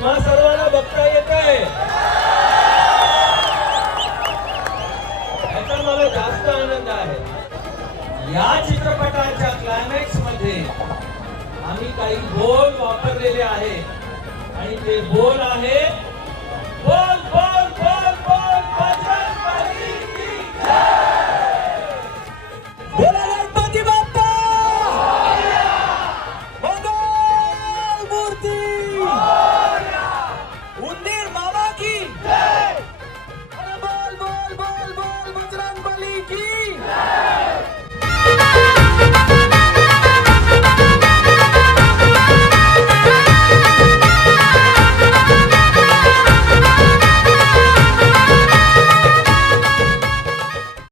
तुम्हा सर्वांना बघता येत आहे. याचा मला जास्त आनंद आहे. या चित्रपटाच्या क्लायमॅक्समध्ये आम्ही काही बोल वापरलेले आहे. आणि ते बोल आहे